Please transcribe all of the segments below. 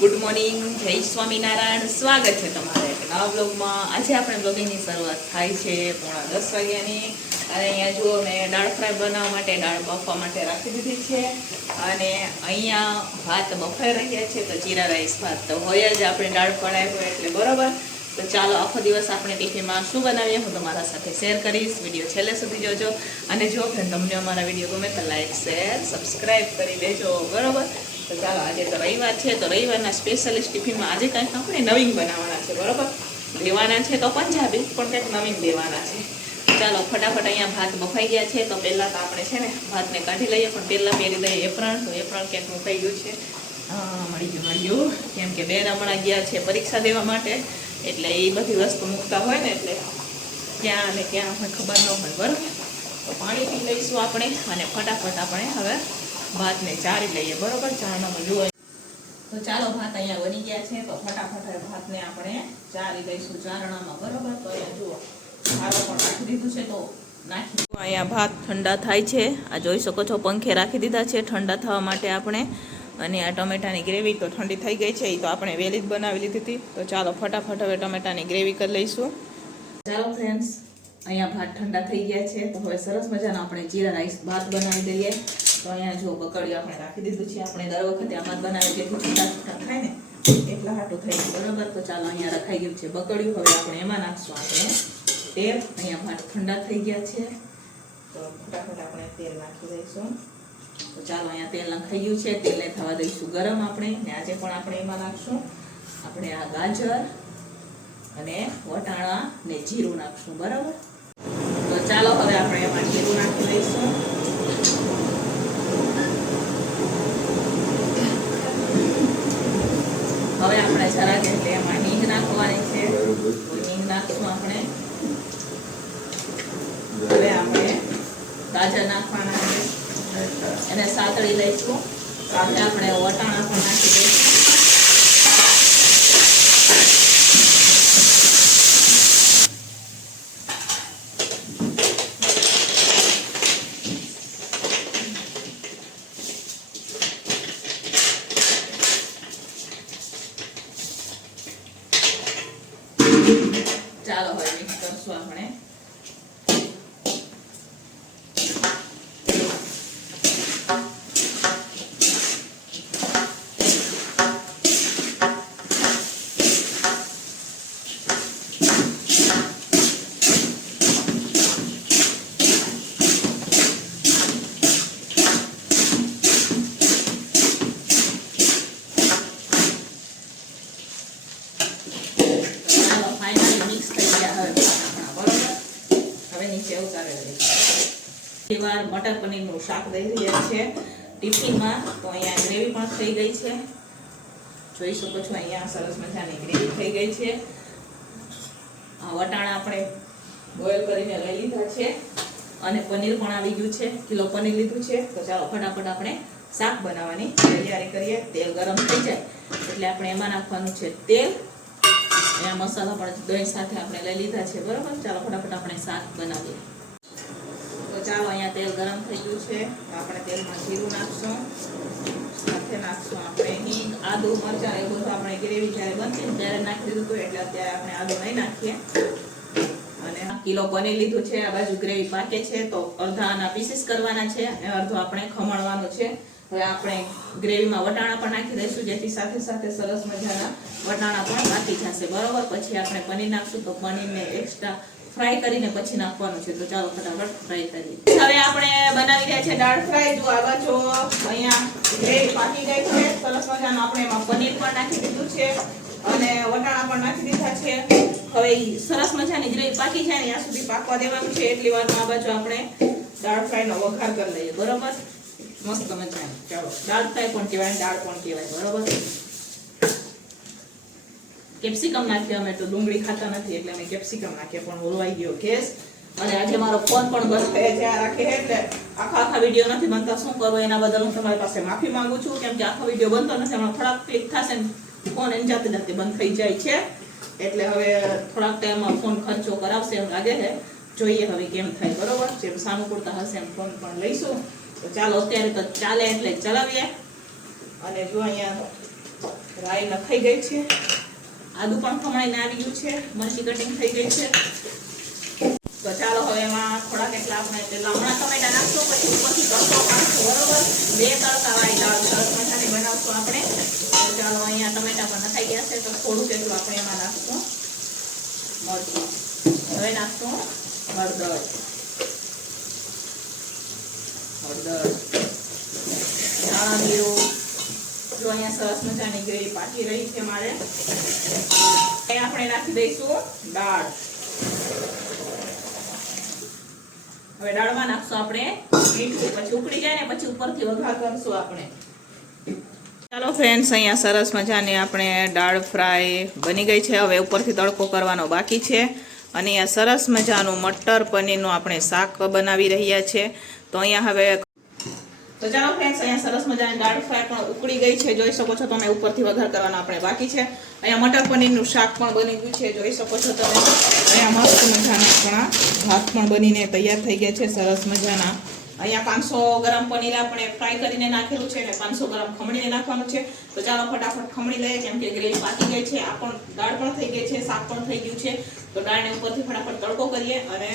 Good morning, જય સ્વામિનારાયણ. સ્વાગત છે તમારે નવા બ્લોગમાં. આજે આપણે બ્લોગિંગની શરૂઆત થાય છે પોણા દસ વાગ્યાની. અને અહીંયા જુઓ મેં દાળ ફ્રાય બનાવવા માટે દાળ બફવા માટે રાખી દીધી છે. અને અહીંયા ભાત બફાઈ રહ્યા છે, તો જીરા રાઈસ ભાત તો હોય જ. આપણે દાળ ફળાય હોય એટલે બરોબર. તો ચાલો, આખો દિવસ આપણે ટિફિનમાં શું બનાવીએ હું તમારા સાથે શેર કરીશ. વીડિયો છેલ્લે સુધી જોજો. અને જો તમને અમારા વીડિયો ગમે તો લાઈક, શેર સબસ્ક્રાઈબ કરી દેજો. બરોબર? તો ચાલો, આજે તો રવિવાર છે, તો રવિવારના સ્પેશિયલિસ્ટ ટિફિનમાં આજે કંઈક આપણે નવીન બનાવવાના છે, બરાબર? લેવાના છે તો પંજાબી, પણ કંઈક નવીન લેવાના છે. ચાલો, ફટાફટ અહીંયા ભાત બફાઈ ગયા છે, તો પહેલાં તો આપણે છે ને ભાતને કાઢી લઈએ, પણ પહેલાં પહેરી દઈએ એપ્રણ. તો એપ્રણ ક્યાંક મુકાઈ ગયું છે. મળી ગયું મળી ગયું. કેમ કે બેન હમણાં ગયા છે પરીક્ષા દેવા માટે, એટલે એ બધી વસ્તુ મૂકતા હોય ને, એટલે ક્યાં અને ક્યાં અમને ખબર ન હોય, બરાબર? તો પાણી પી લઈશું આપણે, અને ફટાફટ આપણે હવે ભાતને ચારી લઈએ, બરોબર? ચારણામાં જુઓ તો ચાલો ભાત અહીંયા બની ગયા છે, તો ફટાફટ ભાતને આપણે ચારી લઈશું ચારણામાં, બરોબર? તો અહીંયા જુઓ સારો પણ રાખી દીધું છે, તો અહીંયા ભાત ઠંડા થાય છે. આ જોઈ શકો છો, પંખે રાખી દીધા છે, ઠંડા થવા માટે આપણે. અને આ ટમેટાની ગ્રેવી તો ઠંડી થઈ ગઈ છે એ તો આપણે વહેલી જ બનાવી લીધી હતી. તો ચાલો ફટાફટ હવે ટમેટાની ગ્રેવી કરી લઈશું. ચાલો ફ્રેન્ડ્સ અહીંયા ભાત ઠંડા થઈ ગયા છે, તો હવે સરસ મજાનો આપણે જીરા રાઈસ ભાત બનાવી દઈએ. તો અહીંયા જો બકડિયું આપણે રાખી દીધું છે, આપણે દર વખતે આમાં બનાવી જેથી છૂટા છૂટા થાય ને, એટલા હાટું થઈ ગયું, બરાબર? તો ચાલો અહીંયા રખાઈ ગયું છે બકડિયું હવે આપણે એમાં નાખશું આપણે તેલ. અહીંયા ભાત ઠંડા થઈ ગયા છે. તો ફટાફટ આપણે તેલ નાખી દઈશું. તો ચાલો અહીંયા તેલ નખાઈ ગયું છે, તેલને થવા દઈશું ગરમ આપણે, ને આજે પણ આપણે એમાં નાખશું. આપણે આ ગાજર અને વટાણા ને જીરું નાખશું, બરાબર? તો ચાલો હવે આપણે એમાં જીરું નાખી દઈશું હવે આપણે જરાક એટલે એમાં હિંગ નાખવાની છે. હિંગ નાખશું આપણે. હવે આપણે ગાજર નાખવાના છે. એને સાતળી લઈશું. સાથે આપણે વટાણા પણ નાખી દઈશું ચાલો હવે મિક્સ કરશું આપણે ચાલો ફાઇનલી મિક્સ થઈ ગયા હવે આપણા બરોબર હવે નીચે ઉતારી દઈશું વાર મટર પનીરનું શાક દઈ રહ્યા છે ટિફિનમાં. તો અહીંયા ગ્રેવી પણ થઈ ગઈ છે. જોઈ શકો છો, અહીંયા સરસ મજાની ગ્રેવી થઈ ગઈ છે. આ વટાણા આપણે બોઇલ કરીને લઈ લીધા છે. અને પનીર પણ આવી ગયું છે. કિલો પનીર લીધું છે. તો ચાલો ફટાફટ આપણે શાક બનાવવાની તૈયારી કરીએ. તેલ ગરમ થઈ જાય એટલે આપણે એમાં નાખવાનું છે તેલ. અહીંયા મસાલા પણ દહીં સાથે આપણે લઈ લીધા છે. બરોબર? ચાલો ફટાફટ આપણે શાક બનાવીએ. ચાલો અહીંયા તેલ ગરમ થઈ ગયું છે. આપણે તેલમાં જીરું નાખશું. સાથે નાખશું આપણે હિંગ, આદુ, મરચાં એ બધું આપણે ગ્રેવી જ્યારે બનશે ત્યારે નાખી દીધું હતું એટલે અત્યારે આપણે આદુ નહીં નાખીએ. અને કિલો પનીર લીધું છે, આ બાજુ ગ્રેવી પાકે છે, તો અડધાના પીસીસ કરવાના છે, અને અડધો આપણે ખમણવાનું છે. હવે આપણે ગ્રેવીમાં વટાણા પણ નાખી દઈશું, જેથી સાથે સાથે સરસ મજાના વટાણા પણ બાકી જશે. બરોબર? પછી આપણે પનીર નાખશું, તો પનીરને એક્સ્ટ્રા ફ્રાય કરીને પછી નાખવાનું છે, તો ચાલો ફટાફટ ફ્રાય કરીએ. હવે આપણે બનાવી રહ્યા છે દાળ ફ્રાય. જો આ બાજુ અહીંયા ગ્રેવી પાકી ગઈ છે, સરસ મજાનું આપણે એમાં પનીર પણ નાખી દીધું છે અને વટાણા પણ નાખી દીધા છે. હવે સરસ મજાની ગ્રેવી પાકી જાય ને ત્યાં સુધી પાકવા દેવાનું છે. એટલી વારમાં આ બાજુ આપણે દાળ ફ્રાયનો વઘાર કરી લઈએ. બરોબર? મસ્ત મજા ચાલો. દાળ ફ્રાય પણ કહેવાય દાળ પણ કહેવાય. બરોબર? કેપ્સિકમ નાખ્યા અમે તો ડુંગળી ખાતા નથી એટલે અમે કેપ્સિકમ નાખ્યા પણ ઓલવાઈ ગયો ગેસ અને આજે મારો ફોન પણ બંધ થયા જ્યાં રાખે એટલે આખા આખા વીડિયો નથી બનતા. શું કરવું એના બદલ હું તમારી પાસે માફી માંગુ છું કેમ કે આખો વીડિયો બનતો નથી હમણાં થોડાક ક્લિક થશે ફોન એની જાતે જાતે બંધ થઈ જાય છે. એટલે હવે થોડાક ટાઈમમાં ફોન ખર્ચો કરાવશે એમ લાગે છે. જોઈએ હવે કેમ થાય બરોબર? જેમ સાનુકૂળતા હશે એમ ફોન પણ લઈશું. તો ચાલો અત્યારે તો ચાલે એટલે ચલાવીએ. અને જો અહીંયા રાઈ નખાઈ ગઈ છે. આદુ પણ ખમણાઈને આવી ગયું છે. મરચી કટિંગ થઈ ગઈ છે. તો ચાલો હવે એમાં થોડા કેટલા આપણે પહેલા હમણાં ટમેટા નાખશો પછી ઉપરથી તડકો બરોબર? બે તડકાવાળી દાળ સરસ મજાની બનાવશું આપણે. તો ચાલો અહીંયા ટમેટા પણ નખાઈ ગયા છે, તો થોડું કેટલું આપણે એમાં નાખશું. મરચું. હવે નાખશું હળદર. હળદર. ધાણા જીરું. જો અહીંયા સરસ મજાની ગ્રેવી પાકી રહી છે મારે. અહીં આપણે નાખી દઈશું દાળ. હવે દાળમાં નાખશું આપણે મીઠું. પછી ઉકળી જાય ને પછી ઉપરથી વઘાર કરશું આપણે. ચાલો ફ્રેન્ડ્સ અહીંયા સરસ મજાની આપણે દાળ ફ્રાય બની ગઈ છે. હવે ઉપરથી તડકો કરવાનો બાકી છે. અને અહીંયા સરસ મજાનું મટર પનીરનું આપણે શાક બનાવી રહ્યા છે. તો અહીંયા હવે તો ચાલો ફ્રેન્ડ્સ અહીંયા સરસ મજાની દાળ ફ્રાય પણ ઉકળી ગઈ છે. જોઈ શકો છો તમે ઉપરથી વઘાર કરવાનો આપણે બાકી છે. અહીંયા મટર પનીરનું શાક પણ બની ગયું છે. જોઈ શકો છો તમે. અહીંયા મસ્ત મજાના ઘણા ભાત પણ બનીને તૈયાર થઈ ગયા છે. સરસ મજાના. અહીંયા પાંચસો ગ્રામ પનીર આપણે ફ્રાય કરીને નાખેલું છે અને પાંચસો ગ્રામ ખમણીને નાખવાનું છે. તો ચાલો ફટાફટ ખમણી લઈએ, કેમ કે ગ્રેવી પાકી ગઈ છે. આ પણ દાળ પણ થઈ ગઈ છે, શાક પણ થઈ ગયું છે. તો દાળને ઉપરથી ફટાફટ તડકો કરીએ અને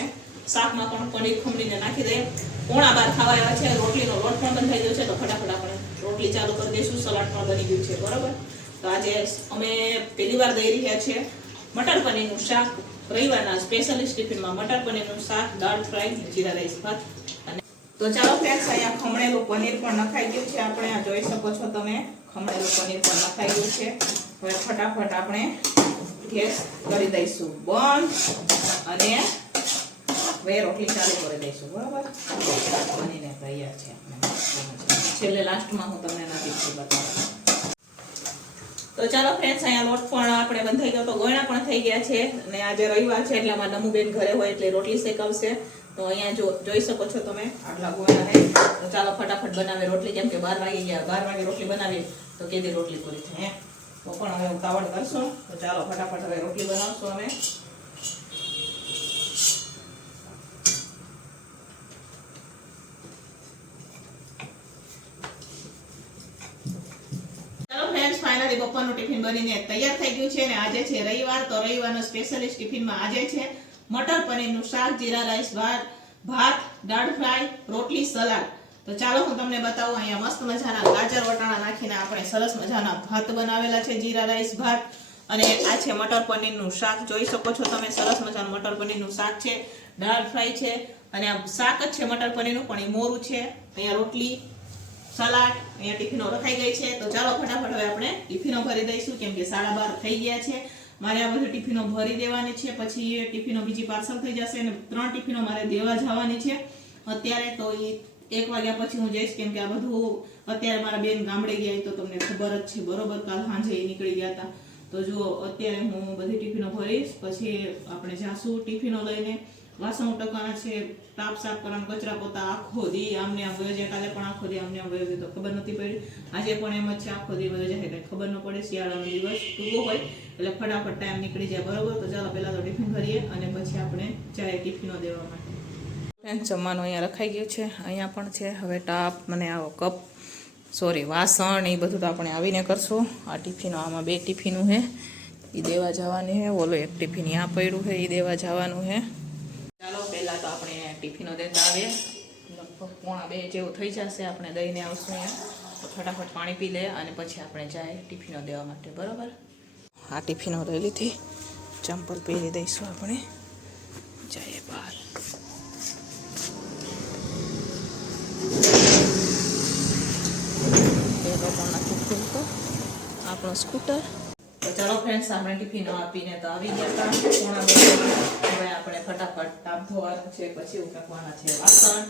શાકમાં પણ પનીર ખમણીને નાખી દઈએ પોણા બાર ખાવા આવ્યા છે, રોટલીનો લોટ પણ બંધાઈ ગયો છે, તો ફટાફટ આપણે રોટલી ચાલુ કરી દઈશું, સલાડ પણ બની ગયું છે, બરાબર? તો આજે અમે પહેલી વાર દઈ રહ્યા છીએ મટર પનીરનું શાક. રવિવારના સ્પેશિયલિસ્ટ ટિફિનમાં મટર પનીરનું શાક, દાળ ફ્રાય, જીરા રાઈસ ભાત અને તો ચાલો ફ્રેન્ડ્સ અહીંયા ખમણેલું પનીર પણ નખાઈ ગયું છે. આપણે આ જોઈ શકો છો તમે, ખમણેલું પનીર પણ નખાઈ ગયું છે. હવે ફટાફટ આપણે ગેસ કરી દઈશું. બંધ અને હવે રોટલી ચાલુ કરી દઈશું બરાબર? બનીને તૈયાર છે છેલ્લે લાસ્ટમાં હું તમને નથી બતાવું. તો ચાલો ફ્રેન્ડ્સ અહીંયા લોટ પણ આપણે બંધાઈ ગયો તો ગોયણા પણ થઈ ગયા છે. અને આજે રવિવાર છે એટલે અમારા નમુબેન ઘરે હોય એટલે રોટલી શેકાવશે. તો અહીંયા જો જોઈ શકો છો તમે આટલા ગોયણા તો ચાલો ફટાફટ બનાવે રોટલી. કેમ કે બાર વાગી ગયા બાર વાગે રોટલી બનાવીએ. તો કેદી રોટલી પૂરી થાય તો પણ હવે ઉતાવળ કરશું. તો ચાલો ફટાફટ હવે રોટલી બનાવશું અમે ચાલો ફાઇનલી બપોરનું ટિફિન બનીને તૈયાર થઈ ગયું છે અને આજે છે રવિવાર, તો રવિવારનો સ્પેશિયલિસ્ટ ટિફિનમાં આજે છે મટર પનીરનું શાક, જીરા રાઈસ ભાત ભાત, દાળ ફ્રાય, રોટલી, સલાડ. તો ચાલો હું તમને બતાવું, અહીંયા મસ્ત મજાના ગાજર વટાણા નાખીને આપણે સરસ મજાના ભાત બનાવેલા છે, જીરા રાઈસ, ભાત અને આ છે મટર પનીરનું શાક. જોઈ શકો છો તમે, સરસ મજાનું મટર પનીરનું શાક છે, દાળ ફ્રાય છે અને આ શાક જ છે મટર પનીરનું, પણ એ મોરું છે. અહીંયા રોટલી સલાડ, અહીંયા ટિફિનો રખાઈ ગઈ છે. તો ચાલો ફટાફટ હવે આપણે ટિફિનો ભરી દઈશું, કેમ કે સાડા બાર થઈ ગયા છે. મારે આ બધું ટિફિનો ભરી દેવાની છે, પછી ટિફિનો બીજી પાર્સલ થઈ જશે અને ત્રણ ટિફિનો મારે દેવા જવાની છે. અત્યારે તો એ એક વાગ્યા પછી હું જઈશ, કેમ કે આ બધું અત્યારે મારા બેન ગામડે ગયા તો તમને ખબર જ છે. બરોબર, કાલ સાંજે એ નીકળી ગયા હતા તો જુઓ, અત્યારે હું બધી ટિફિનો ભરીશ, પછી આપણે જાશું ટિફિનો લઈને. વાસણ ટકાના છે, તાપ સાફ કરવાનું, કચરા પોતા, આખો દી આમને આમ વયો જાય, કાલે પણ આખો દી આમને આમ વયો ગયો તો ખબર નથી પડી. આજે પણ એમ જ છે, આખો દી વયો જાય, કંઈ ખબર ન પડે, શિયાળાનો દિવસ ટૂંકો હોય, એટલે ફટાફટ ટાઈમ નીકળી જાય, બરોબર? તો ચાલો, પહેલાં તો ટિફિન ભરીએ અને પછી આપણે જાય ટિફિનો દેવા માટે. જમવાનું અહીંયા રખાઈ ગયું છે, અહીંયા પણ છે, હવે ટાપ મને આવો કપ સોરી વાસણ, એ બધું તો આપણે આવીને કરશું. આ ટિફિનો આમાં બે ટિફિનું છે એ દેવા જવાની છે, ઓલો એક ટિફિન ત્યાં પડ્યું છે એ દેવા જવાનું ચાલો પહેલા તો આપણે ટિફિનો દેતા આવીએ. લગભગ પોણા બે જેવું થઈ જશે, આપણે દઈને આવશું અહીંયા. ફટાફટ પાણી પી લે અને પછી આપણે જાય ટિફિનો દેવા માટે, બરાબર? આ ટિફિનો લઈ લીધી. ચંપલ પહેરી દઈશું આપણે. જઈએ બહાર. આપણો સ્કૂટર. તો ચાલો ફ્રેન્ડ્સ આપણે ટિફિનો આપીને તો આવી ગયા હવે આપણે ફટાફટ કામ ધોવાનું છે, પછી ઉટકવાના છે વાસણ.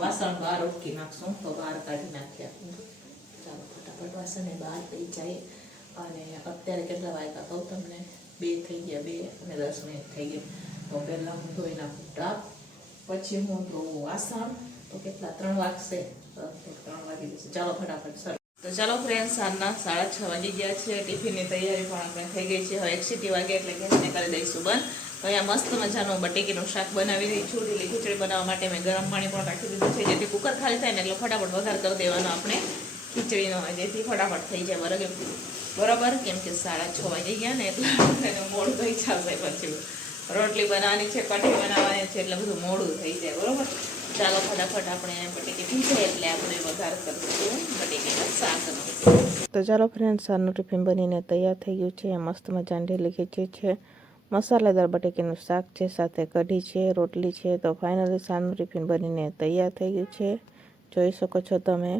વાસણ બહાર ઉટકી નાખશું, તો બહાર કાઢી નાખીએ ચાલો ફટાફટ વાસણને બહાર થઈ જાય અને અત્યારે કેટલા વાગ્યા કહું તમને? બે થઈ ગયા, બે અને દસ મિનિટ થઈ ગઈ. તો પહેલાં હું ધોઈ નાખું ટાપ પછી હું ધોવું વાસણ. તો કેટલા? ત્રણ વાગશે. ત્રણ વાગી જશે. ચાલો ફટાફટ સર તો ચાલો ફ્રેન્ડ સાંજના સાડા છ વાગી ગયા છે. ટિફિનની તૈયારી પણ આપણે થઈ ગઈ છે. હવે એક સીટી વાગે એટલે ગેસને કરી દઈશું બંધ. તો અહીંયા મસ્ત મજાનું બટેકીનું શાક બનાવી રહી છું. ખીચડી બનાવવા માટે મેં ગરમ પાણી પણ રાખી દીધું છે. જેથી કુકર ખાલી થાય ને એટલે ફટાફટ વઘાર કરી દેવાનો આપણે ખીચડીનો. જેથી ફટાફટ થઈ જાય બરાબર બરાબર? કેમ કે સાડા છ વાગી ગયા ને એટલે મોડું થઈ જશે પછી. રોટલી બનાવવાની છે, કઢી બનાવવાની છે એટલે બધું મોડું થઈ જાય. બરાબર? ચાલો ફટાફટ આપણે બટેકી થઈ એટલે આપણે વઘાર કરીશું, બટેકીના શાકનો તો ચાલો ફ્રેન્ડ સારનું ટિફિન બનીને તૈયાર થઈ ગયું છે. મસ્ત મજાની ઢેલી ખીચડી છે. મસાલેદાર બટેકીનું શાક છે, સાથે કઢી છે, રોટલી છે. તો ફાઇનલી સારનું ટિફિન બનીને તૈયાર થઈ ગયું છે. જોઈ શકો છો તમે.